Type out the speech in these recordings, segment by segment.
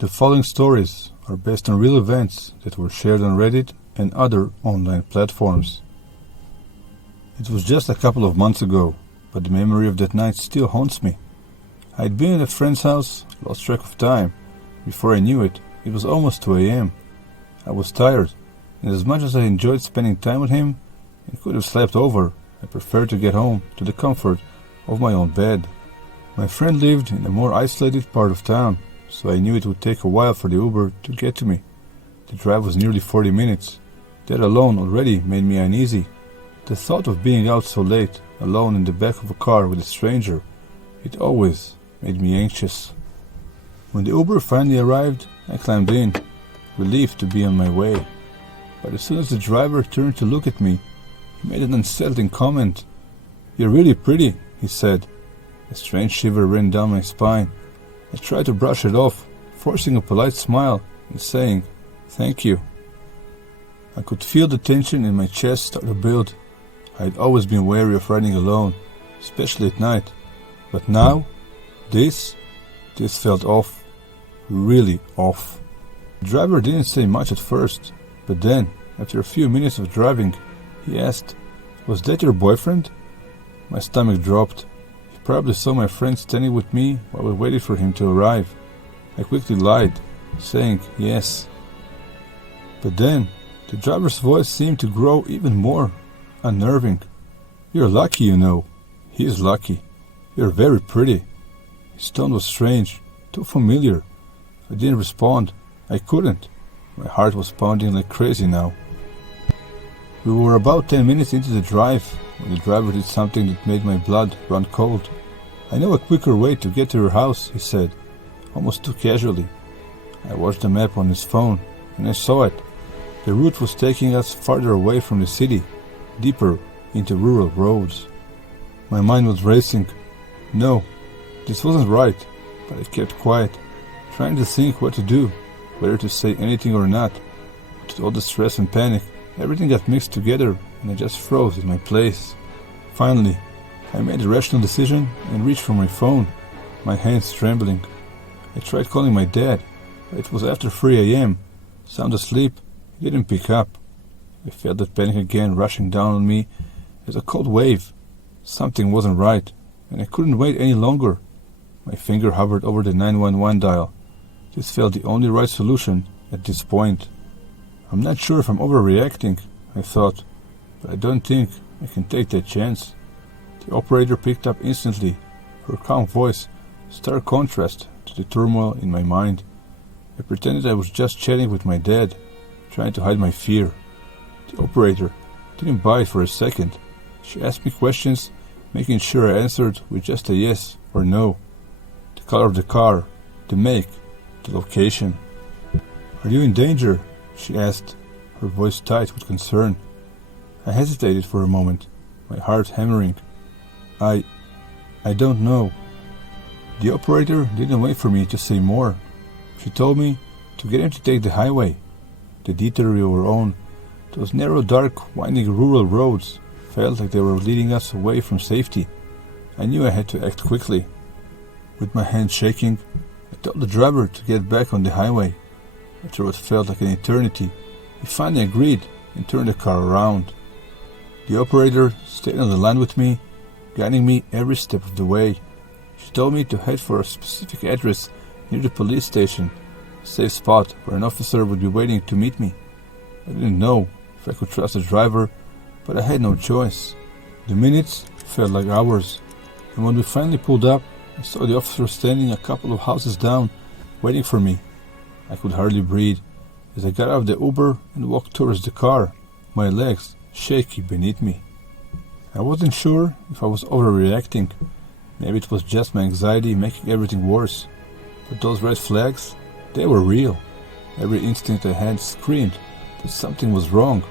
The following stories are based on real events that were shared on Reddit and other online platforms. It was just a couple of months ago, but the memory of that night still haunts me. I had been at a friend's house, lost track of time. Before I knew it, it was almost 2 a.m. I was tired, and as much as I enjoyed spending time with him and could have slept over, I preferred to get home to the comfort of my own bed. My friend lived in a more isolated part of town, so I knew it would take a while for the Uber to get to me. The drive was nearly 40 minutes. That alone already made me uneasy. The thought of being out so late, alone in the back of a car with a stranger, it always made me anxious. When the Uber finally arrived, I climbed in, relieved to be on my way. But as soon as the driver turned to look at me, he made an unsettling comment. "You're really pretty," he said. A strange shiver ran down my spine. I tried to brush it off, forcing a polite smile and saying, "Thank you." I could feel the tension in my chest start to build. I had always been wary of riding alone, especially at night. But now, this felt off. Really off. The driver didn't say much at first, but then, after a few minutes of driving, he asked, "Was that your boyfriend?" My stomach dropped. He probably saw my friend standing with me while we waited for him to arrive. I quickly lied, saying yes. But then, the driver's voice seemed to grow even more unnerving. "You're lucky, you know." "He's lucky. You're very pretty." His tone was strange, too familiar. I didn't respond. I couldn't. My heart was pounding like crazy now. We were about 10 minutes into the drive when the driver did something that made my blood run cold. "I know a quicker way to get to your house," he said, almost too casually. I watched the map on his phone, and I saw it. The route was taking us farther away from the city, deeper into rural roads. My mind was racing. No, this wasn't right, but I kept quiet, trying to think what to do, whether to say anything or not. With all the stress and panic, everything got mixed together and I just froze in my place. Finally, I made a rational decision and reached for my phone, my hands trembling. I tried calling my dad, but it was after 3 a.m. Sound asleep, he didn't pick up. I felt that panic again rushing down on me as a cold wave. Something wasn't right, and I couldn't wait any longer. My finger hovered over the 911 dial. This felt the only right solution at this point. I'm not sure if I'm overreacting, I thought, but I don't think I can take that chance. The operator picked up instantly, her calm voice, stark contrast to the turmoil in my mind. I pretended I was just chatting with my dad, trying to hide my fear. The operator didn't buy it for a second. She asked me questions, making sure I answered with just a yes or no. The color of the car, the make, the location. "Are you in danger?" she asked, her voice tight with concern. I hesitated for a moment, my heart hammering. I don't know." The operator didn't wait for me to say more. She told me to get him to take the highway. The detour we were on, those narrow, dark, winding rural roads, felt like they were leading us away from safety. I knew I had to act quickly. With my hands shaking, I told the driver to get back on the highway. After what felt like an eternity, he finally agreed and turned the car around. The operator stayed on the line with me, guiding me every step of the way. She told me to head for a specific address near the police station, a safe spot where an officer would be waiting to meet me. I didn't know if I could trust the driver, but I had no choice. The minutes felt like hours, and when we finally pulled up, I saw the officer standing a couple of houses down, waiting for me. I could hardly breathe as I got out of the Uber and walked towards the car, my legs shaky beneath me. I wasn't sure if I was overreacting. Maybe it was just my anxiety making everything worse. But those red flags, they were real. Every instinct I had screamed that something was wrong,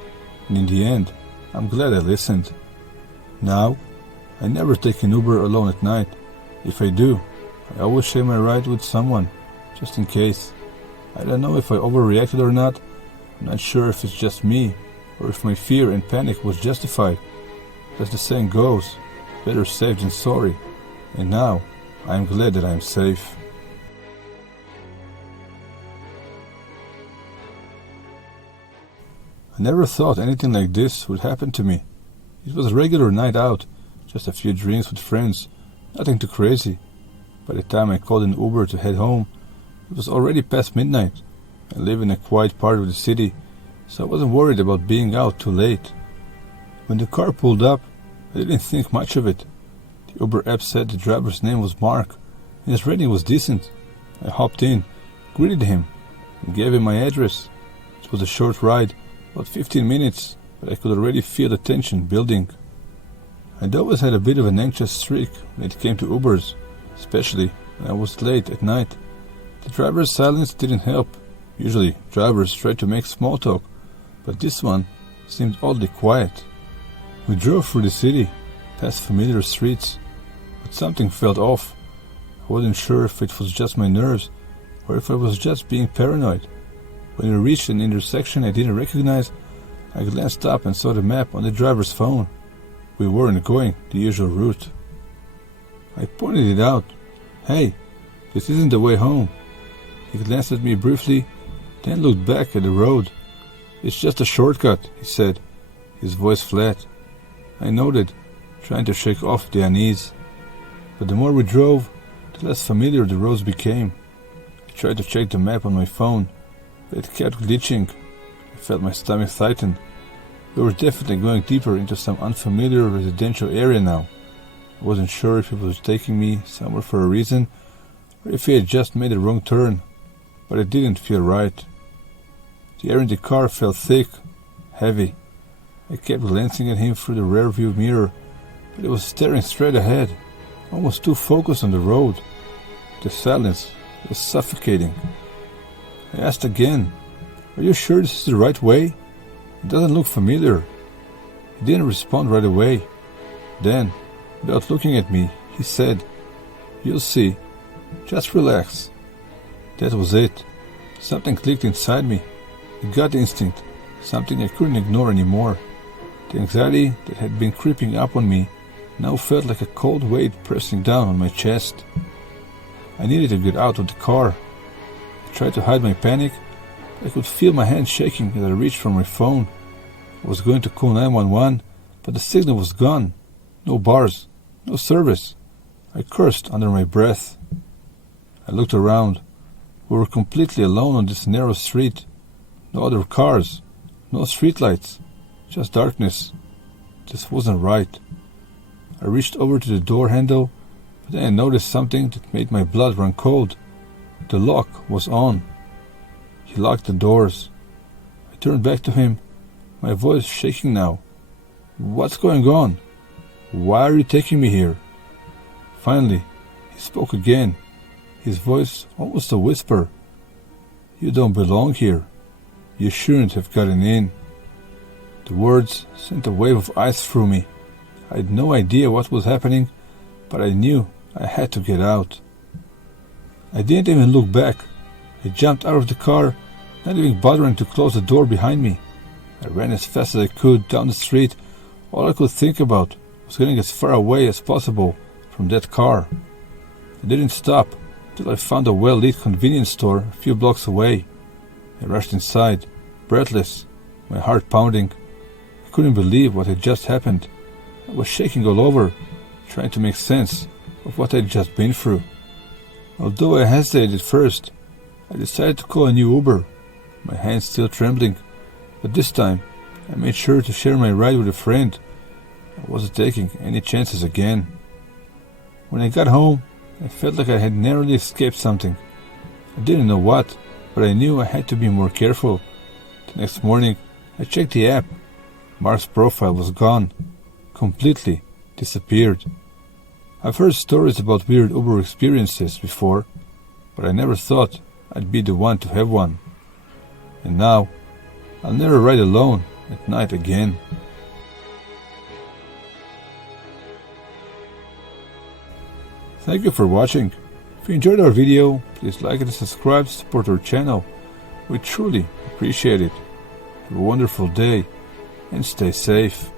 and in the end, I'm glad I listened. Now, I never take an Uber alone at night. If I do, I always share my ride with someone, just in case. I don't know if I overreacted or not. I'm not sure if it's just me, or if my fear and panic was justified. As the saying goes, better safe than sorry. And now, I am glad that I am safe. I never thought anything like this would happen to me. It was a regular night out, just a few drinks with friends, nothing too crazy. By the time I called an Uber to head home, it was already past midnight. I live in a quiet part of the city, so I wasn't worried about being out too late. When the car pulled up, I didn't think much of it. The Uber app said the driver's name was Mark, and his rating was decent. I hopped in, greeted him, and gave him my address. It was a short ride, about 15 minutes, but I could already feel the tension building. I'd always had a bit of an anxious streak when it came to Ubers, especially when I was late at night. The driver's silence didn't help. Usually, drivers try to make small talk, but this one seemed oddly quiet. We drove through the city, past familiar streets, but something felt off. I wasn't sure if it was just my nerves, or if I was just being paranoid. When we reached an intersection I didn't recognize, I glanced up and saw the map on the driver's phone. We weren't going the usual route. I pointed it out. "Hey, this isn't the way home." He glanced at me briefly, then looked back at the road. "It's just a shortcut," he said, his voice flat. I nodded, trying to shake off the unease. But the more we drove, the less familiar the roads became. I tried to check the map on my phone, but it kept glitching. I felt my stomach tighten. We were definitely going deeper into some unfamiliar residential area now. I wasn't sure if he was taking me somewhere for a reason, or if he had just made a wrong turn, but it didn't feel right. The air in the car felt thick, heavy. I kept glancing at him through the rearview mirror, but he was staring straight ahead, almost too focused on the road. The silence was suffocating. I asked again, "Are you sure this is the right way? It doesn't look familiar." He didn't respond right away. Then, without looking at me, he said, "You'll see. Just relax." That was it. Something clicked inside me. A gut instinct, something I couldn't ignore anymore. The anxiety that had been creeping up on me now felt like a cold weight pressing down on my chest. I needed to get out of the car. I tried to hide my panic, but I could feel my hand shaking as I reached for my phone. I was going to call 911, but the signal was gone. No bars, no service. I cursed under my breath. I looked around. We were completely alone on this narrow street. No other cars, no streetlights, just darkness. This wasn't right. I reached over to the door handle, but then I noticed something that made my blood run cold. The lock was on. He locked the doors. I turned back to him, my voice shaking now. "What's going on? Why are you taking me here?" Finally, he spoke again, his voice almost a whisper. "You don't belong here. You shouldn't have gotten in." The words sent a wave of ice through me. I had no idea what was happening, but I knew I had to get out. I didn't even look back. I jumped out of the car, not even bothering to close the door behind me. I ran as fast as I could down the street. All I could think about was getting as far away as possible from that car. I didn't stop till I found a well-lit convenience store a few blocks away. I rushed inside, breathless, my heart pounding. I couldn't believe what had just happened. I was shaking all over, trying to make sense of what I'd just been through. Although I hesitated at first, I decided to call a new Uber, my hands still trembling, but this time I made sure to share my ride with a friend. I wasn't taking any chances again. When I got home, I felt like I had narrowly escaped something. I didn't know what, but I knew I had to be more careful. The next morning, I checked the app. Mark's profile was gone. Completely disappeared. I've heard stories about weird Uber experiences before, but I never thought I'd be the one to have one. And now, I'll never ride alone at night again. Thank you for watching. If you enjoyed our video, please like and subscribe to support our channel. We truly appreciate it. Have a wonderful day and stay safe.